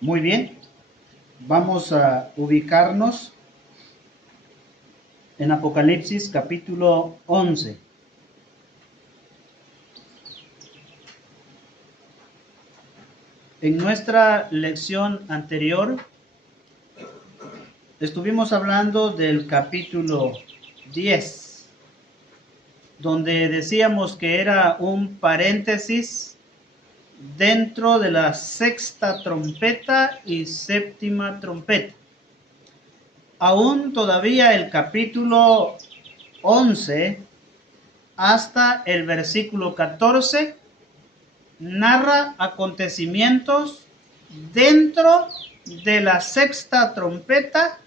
Muy bien, vamos a ubicarnos en Apocalipsis capítulo 11. En nuestra lección anterior estuvimos hablando del capítulo 10, donde decíamos que era un paréntesis dentro de la sexta trompeta y séptima trompeta. Aún todavía el capítulo 11 hasta el versículo 14 narra acontecimientos dentro de la sexta trompeta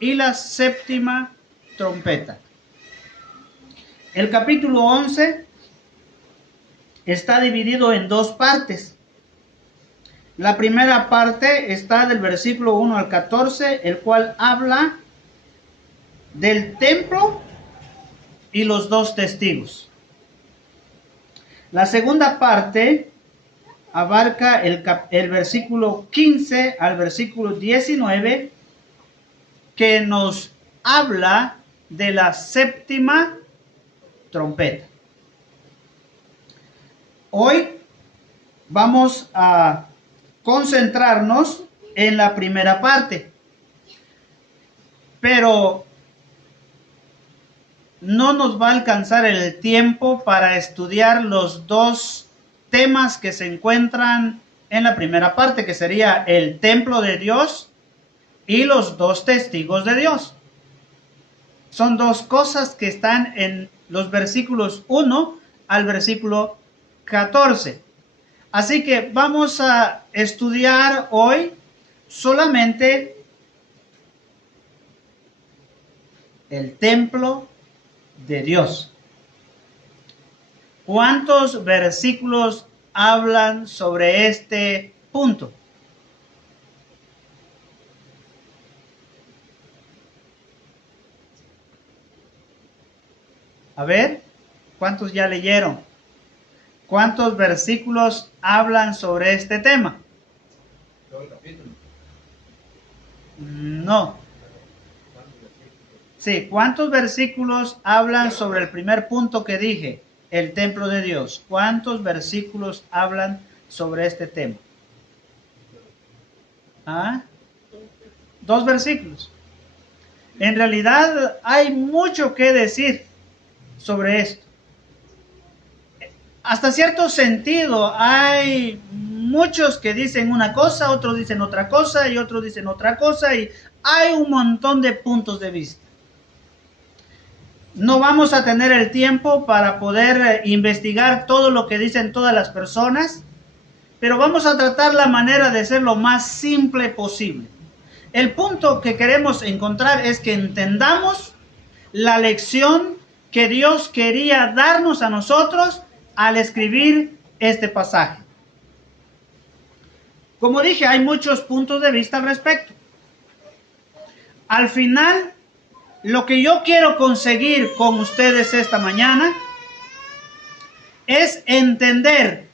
y la séptima trompeta. El capítulo 11 está dividido en dos partes. La primera parte está del versículo 1 al 14, el cual habla del templo y los dos testigos. La segunda parte abarca el versículo 15 al versículo 19, que nos habla de la séptima trompeta. Hoy vamos a concentrarnos en la primera parte, pero no nos va a alcanzar el tiempo para estudiar los dos temas que se encuentran en la primera parte, que sería el templo de Dios y los dos testigos de Dios. Son dos cosas que están en los versículos 1 al versículo 14. Así que vamos a estudiar hoy solamente el templo de Dios. ¿Cuántos versículos hablan sobre este punto? A ver, ¿cuántos ya leyeron? ¿Cuántos versículos hablan sobre este tema? ¿Todo el capítulo? No. Sí, ¿cuántos versículos hablan sobre el primer punto que dije? El templo de Dios. ¿Cuántos versículos hablan sobre este tema? ¿Ah? 2 versículos. En realidad hay mucho que decir sobre esto. Hasta cierto sentido hay muchos que dicen una cosa, otros dicen otra cosa y otros dicen otra cosa, y hay un montón de puntos de vista. No vamos a tener el tiempo para poder investigar todo lo que dicen todas las personas, pero vamos a tratar la manera de ser lo más simple posible. El punto que queremos encontrar es que entendamos la lección que Dios quería darnos a nosotros al escribir este pasaje. Como dije, hay muchos puntos de vista al respecto. Al final, lo que yo quiero conseguir con ustedes esta mañana es entender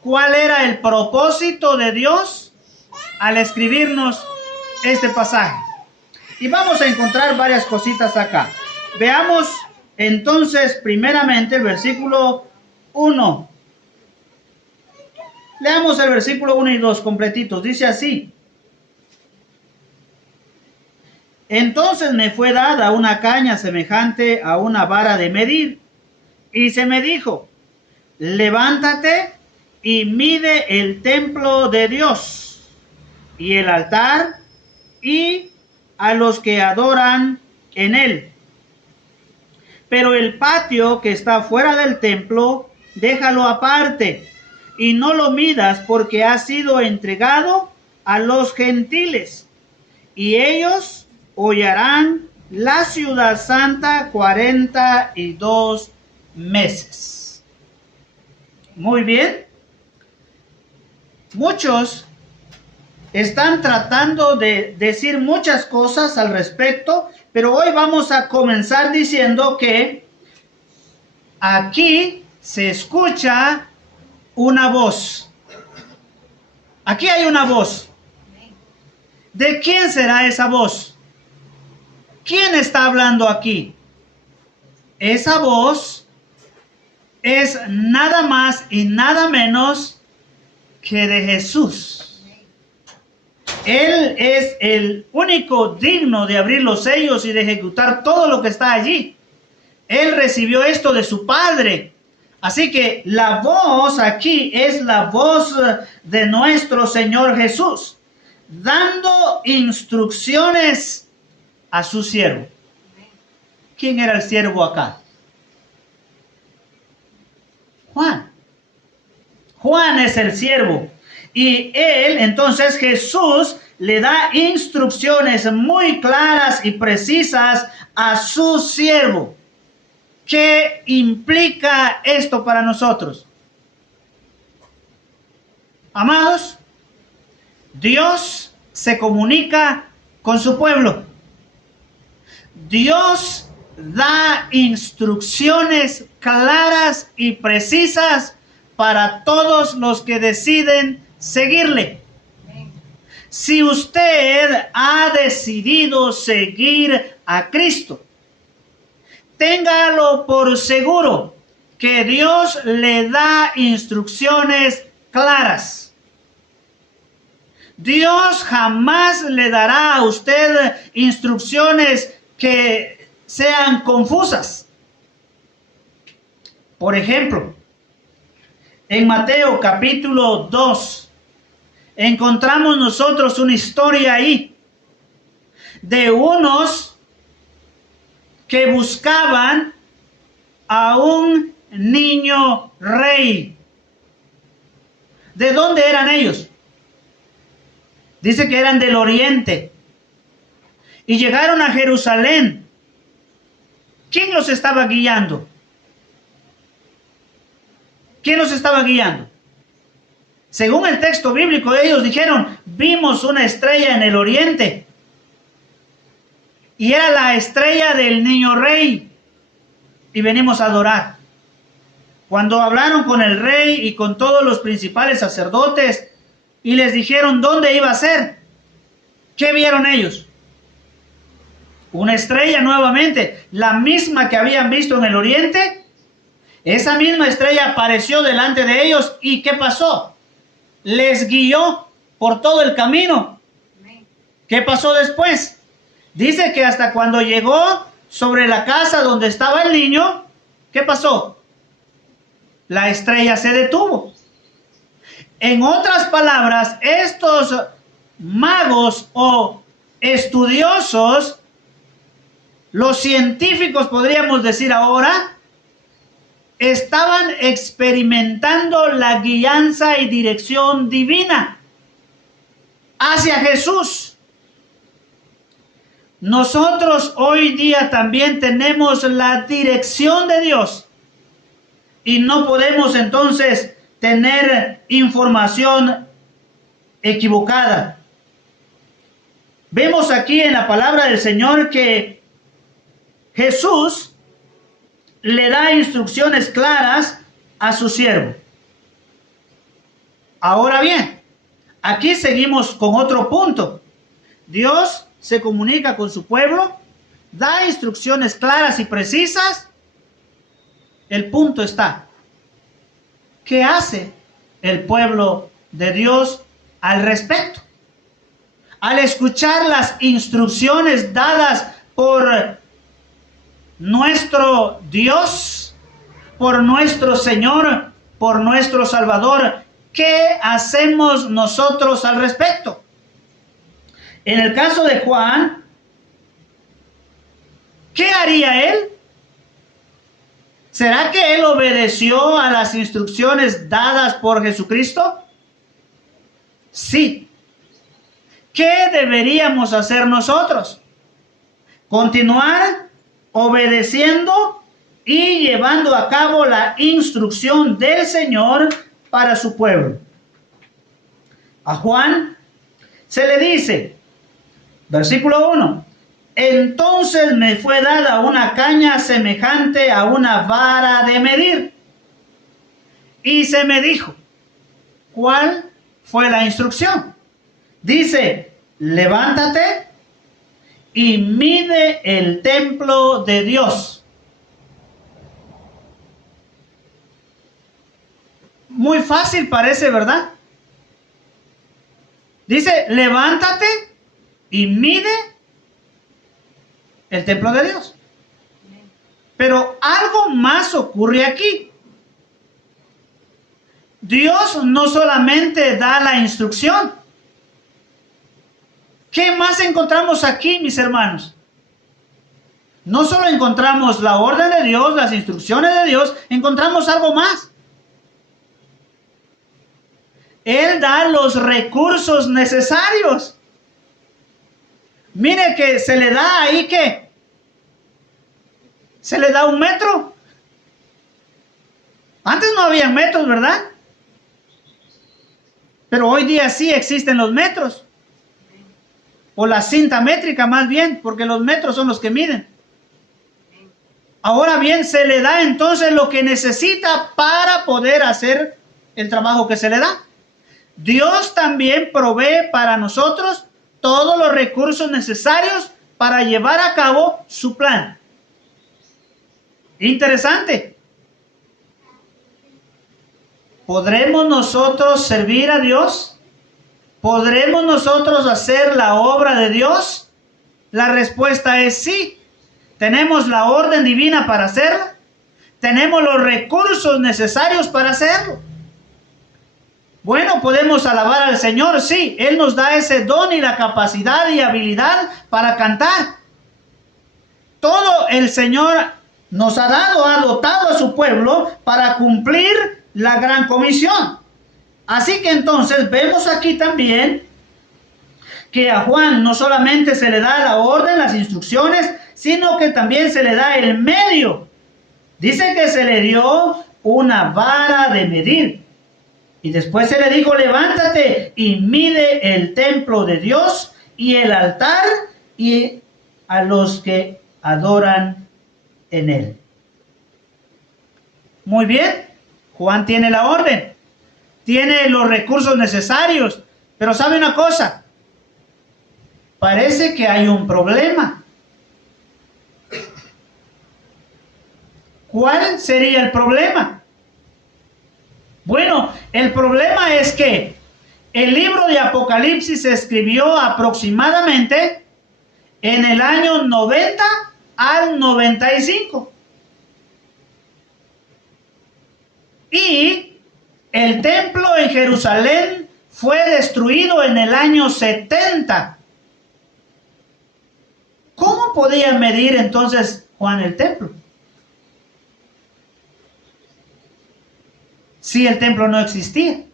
cuál era el propósito de Dios al escribirnos este pasaje. Y vamos a encontrar varias cositas acá. Veamos entonces primeramente el versículo 1. Leamos el versículo 1 y 2 completitos. Dice así: Entonces me fue dada una caña semejante a una vara de medir, y se me dijo: levántate y mide el templo de Dios, y el altar, y a los que adoran en él. Pero el patio que está fuera del templo, déjalo aparte, y no lo midas, porque ha sido entregado a los gentiles, y ellos hollarán la ciudad santa 42 meses. Muy bien. Muchos están tratando de decir muchas cosas al respecto, pero hoy vamos a comenzar diciendo que aquí se escucha una voz. Aquí hay una voz. ¿De quién será esa voz? ¿Quién está hablando aquí? Esa voz es nada más y nada menos que de Jesús. Él es el único digno de abrir los sellos y de ejecutar todo lo que está allí. Él recibió esto de su Padre. Así que la voz aquí es la voz de nuestro Señor Jesús, dando instrucciones a su siervo. ¿Quién era el siervo acá? Juan. Juan es el siervo. Y él, entonces Jesús, le da instrucciones muy claras y precisas a su siervo. ¿Qué implica esto para nosotros? Amados, Dios se comunica con su pueblo. Dios da instrucciones claras y precisas para todos los que deciden seguirle. Si usted ha decidido seguir a Cristo, téngalo por seguro que Dios le da instrucciones claras. Dios jamás le dará a usted instrucciones que sean confusas. Por ejemplo, en Mateo capítulo 2, encontramos nosotros una historia ahí de unos que buscaban a un niño rey. ¿De dónde eran ellos? Dice que eran del oriente. Y llegaron a Jerusalén. ¿Quién los estaba guiando? ¿Quién los estaba guiando? Según el texto bíblico, ellos dijeron, vimos una estrella en el oriente. Y era la estrella del niño rey. Y venimos a adorar. Cuando hablaron con el rey y con todos los principales sacerdotes y les dijeron dónde iba a ser, ¿qué vieron ellos? Una estrella nuevamente, la misma que habían visto en el oriente. Esa misma estrella apareció delante de ellos. ¿Y qué pasó? Les guió por todo el camino. ¿Qué pasó después? Dice que hasta cuando llegó sobre la casa donde estaba el niño, ¿qué pasó? La estrella se detuvo. En otras palabras, estos magos o estudiosos, los científicos podríamos decir ahora, estaban experimentando la guianza y dirección divina hacia Jesús. Nosotros hoy día también tenemos la dirección de Dios y no podemos entonces tener información equivocada. Vemos aquí en la palabra del Señor que Jesús le da instrucciones claras a su siervo. Ahora bien, aquí seguimos con otro punto. Dios se comunica con su pueblo, da instrucciones claras y precisas. El punto está, ¿qué hace el pueblo de Dios al respecto? Al escuchar las instrucciones dadas por nuestro Dios, por nuestro Señor, por nuestro Salvador, ¿qué hacemos nosotros al respecto? En el caso de Juan, ¿qué haría él? ¿Será que él obedeció a las instrucciones dadas por Jesucristo? Sí. ¿Qué deberíamos hacer nosotros? Continuar obedeciendo y llevando a cabo la instrucción del Señor para su pueblo. A Juan se le dice, versículo 1, entonces me fue dada una caña semejante a una vara de medir. Y se me dijo, ¿cuál fue la instrucción. Dice, levántate y mide el templo de Dios. Muy fácil parece, ¿verdad? Dice, levántate y mide el templo de Dios. Pero algo más ocurre aquí. Dios no solamente da la instrucción. ¿Qué más encontramos aquí, mis hermanos? No solo encontramos la orden de Dios, las instrucciones de Dios, encontramos algo más. Él da los recursos necesarios. Mire que se le da ahí que se le da 1 metro. Antes no había metros, ¿verdad? Pero hoy día sí existen los metros. O la cinta métrica más bien, porque los metros son los que miden. Ahora bien, se le da entonces lo que necesita para poder hacer el trabajo que se le da. Dios también provee para nosotros todos los recursos necesarios para llevar a cabo su plan. Interesante. ¿Podremos nosotros servir a Dios? ¿Podremos nosotros hacer la obra de Dios? La respuesta es sí. ¿Tenemos la orden divina para hacerla? ¿Tenemos los recursos necesarios para hacerlo? Bueno, podemos alabar al Señor, sí. Él nos da ese don y la capacidad y habilidad para cantar. Todo el Señor nos ha dado, ha dotado a su pueblo para cumplir la gran comisión. Así que entonces vemos aquí también que a Juan no solamente se le da la orden, las instrucciones, sino que también se le da el medio. Dice que se le dio una vara de medir. Y después se le dijo, levántate y mide el templo de Dios y el altar y a los que adoran en él. Muy bien, Juan tiene la orden. Tiene los recursos necesarios, pero ¿sabe una cosa? Parece que hay un problema. ¿Cuál sería el problema? Bueno, el problema es que el libro de Apocalipsis se escribió aproximadamente en el año 90 al 95. Y el templo en Jerusalén fue destruido en el año 70. ¿Cómo podía medir entonces Juan el templo? Si el templo no existía.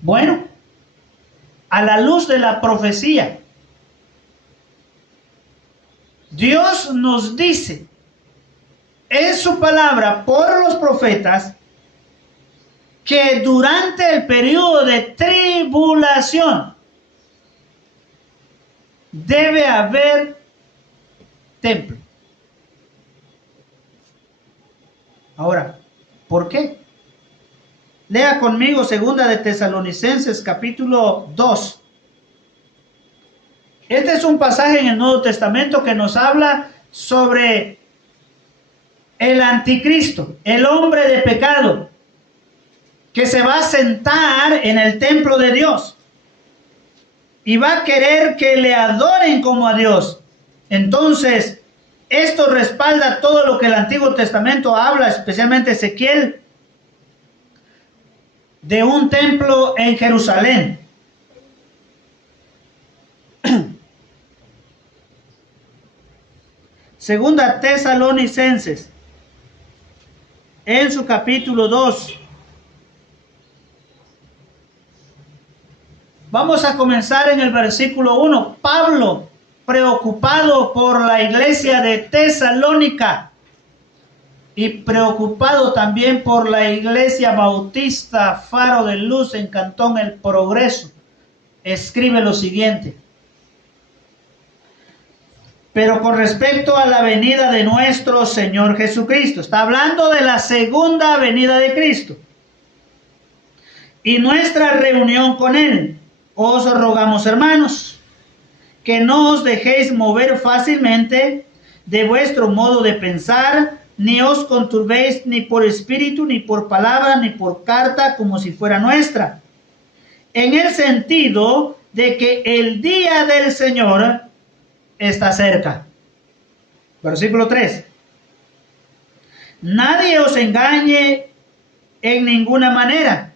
Bueno, a la luz de la profecía, Dios nos dice en su palabra por los profetas que durante el periodo de tribulación debe haber templo. Ahora, ¿por qué? Lea conmigo 2 de Tesalonicenses capítulo 2. Este es un pasaje en el Nuevo Testamento que nos habla sobre el anticristo, el hombre de pecado, que se va a sentar en el templo de Dios y va a querer que le adoren como a Dios. Entonces, esto respalda todo lo que el Antiguo Testamento habla, especialmente Ezequiel, de un templo en Jerusalén. Segunda Tesalonicenses, en su capítulo 2. Vamos a comenzar en el versículo 1. Pablo, preocupado por la iglesia de Tesalónica y preocupado también por la iglesia bautista Faro de Luz en Cantón El Progreso, escribe lo siguiente. Pero con respecto a la venida de nuestro Señor Jesucristo, está hablando de la segunda venida de Cristo y nuestra reunión con Él. Os rogamos, hermanos, que no os dejéis mover fácilmente de vuestro modo de pensar, ni os conturbéis ni por espíritu, ni por palabra, ni por carta, como si fuera nuestra, en el sentido de que el día del Señor está cerca. Versículo 3. Nadie os engañe en ninguna manera,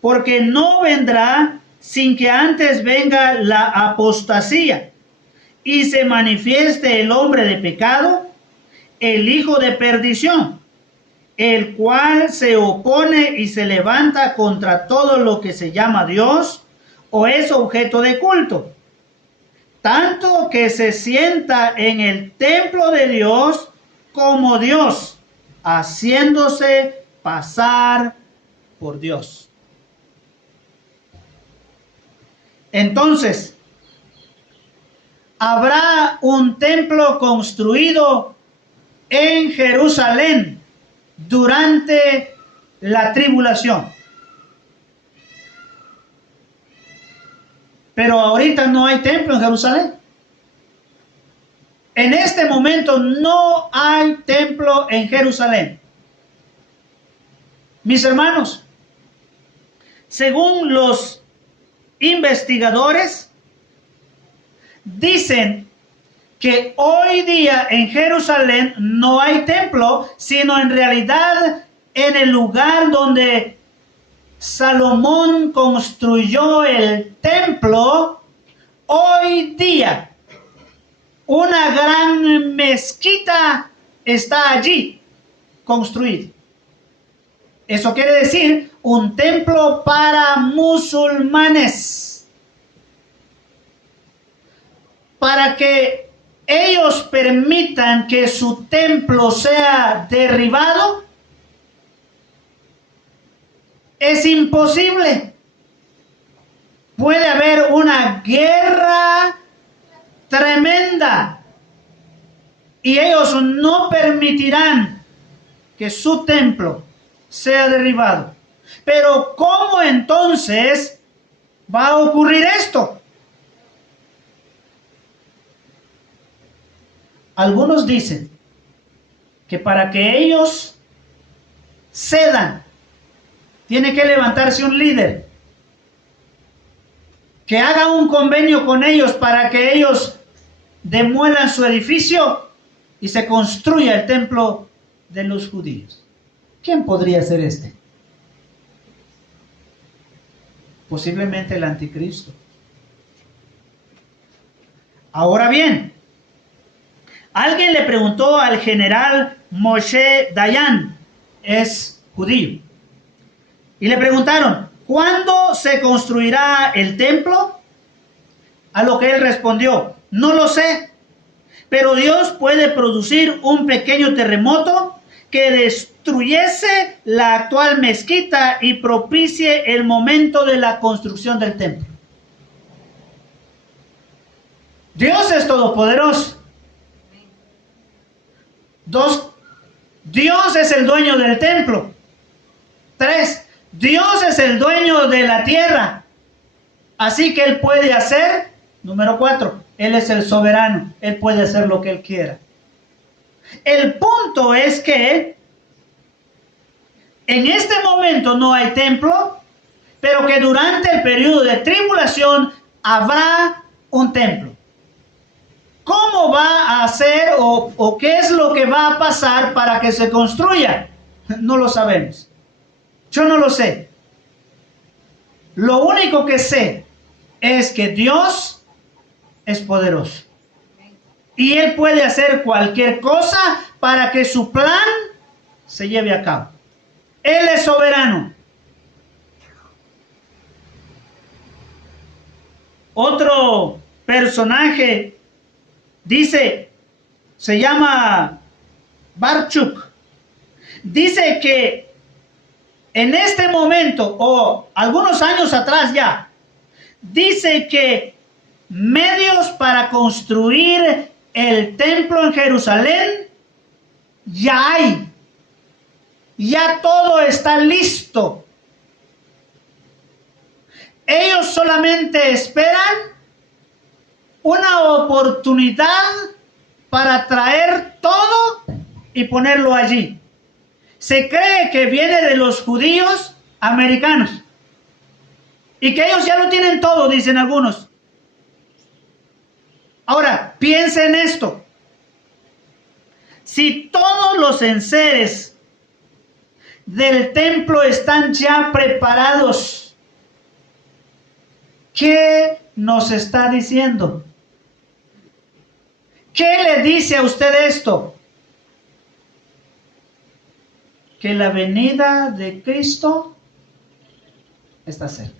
porque no vendrá sin que antes venga la apostasía y se manifieste el hombre de pecado, el hijo de perdición, el cual se opone y se levanta contra todo lo que se llama Dios o es objeto de culto, tanto que se sienta en el templo de Dios como Dios, haciéndose pasar por Dios. Entonces, habrá un templo construido en Jerusalén durante la tribulación. Pero ahorita no hay templo en Jerusalén. En este momento no hay templo en Jerusalén. Mis hermanos, según los investigadores, dicen que hoy día en Jerusalén no hay templo, sino en realidad en el lugar donde Salomón construyó el templo, hoy día una gran mezquita está allí construida. Eso quiere decir un templo para musulmanes, para que ellos permitan que su templo sea derribado. Es imposible. Puede haber una guerra tremenda y ellos no permitirán que su templo sea derribado. Pero ¿cómo entonces va a ocurrir esto? Algunos dicen que para que ellos cedan, tiene que levantarse un líder que haga un convenio con ellos para que ellos demuelan su edificio y se construya el templo de los judíos. ¿Quién podría ser este? Posiblemente el anticristo. Ahora bien, alguien le preguntó al general Moshe Dayan, es judío, y le preguntaron, ¿cuándo se construirá el templo? A lo que él respondió, no lo sé, pero Dios puede producir un pequeño terremoto que destruyese la actual mezquita y propicie el momento de la construcción del templo. Dios es todopoderoso. 2. Dios es el dueño del templo. 3. Dios es el dueño de la tierra. Así que Él puede hacer, número 4, Él es el soberano. Él puede hacer lo que Él quiera. El punto es que en este momento no hay templo, pero que durante el periodo de tribulación habrá un templo. ¿Cómo va a ser o qué es lo que va a pasar para que se construya? No lo sabemos. Yo no lo sé. Lo único que sé es que Dios es poderoso. Y Él puede hacer cualquier cosa para que su plan se lleve a cabo. Él es soberano. Otro personaje dice, se llama Barchuk. Dice que en este momento, o algunos años atrás ya, dice que medios para construir el templo en Jerusalén ya hay. Ya todo está listo. Ellos solamente esperan una oportunidad para traer todo y ponerlo allí. Se cree que viene de los judíos americanos y que ellos ya lo tienen todo, dicen algunos. Ahora, piensen esto. Si todos los enseres del templo están ya preparados, ¿qué nos está diciendo? ¿Qué le dice a usted esto? Que la venida de Cristo está cerca.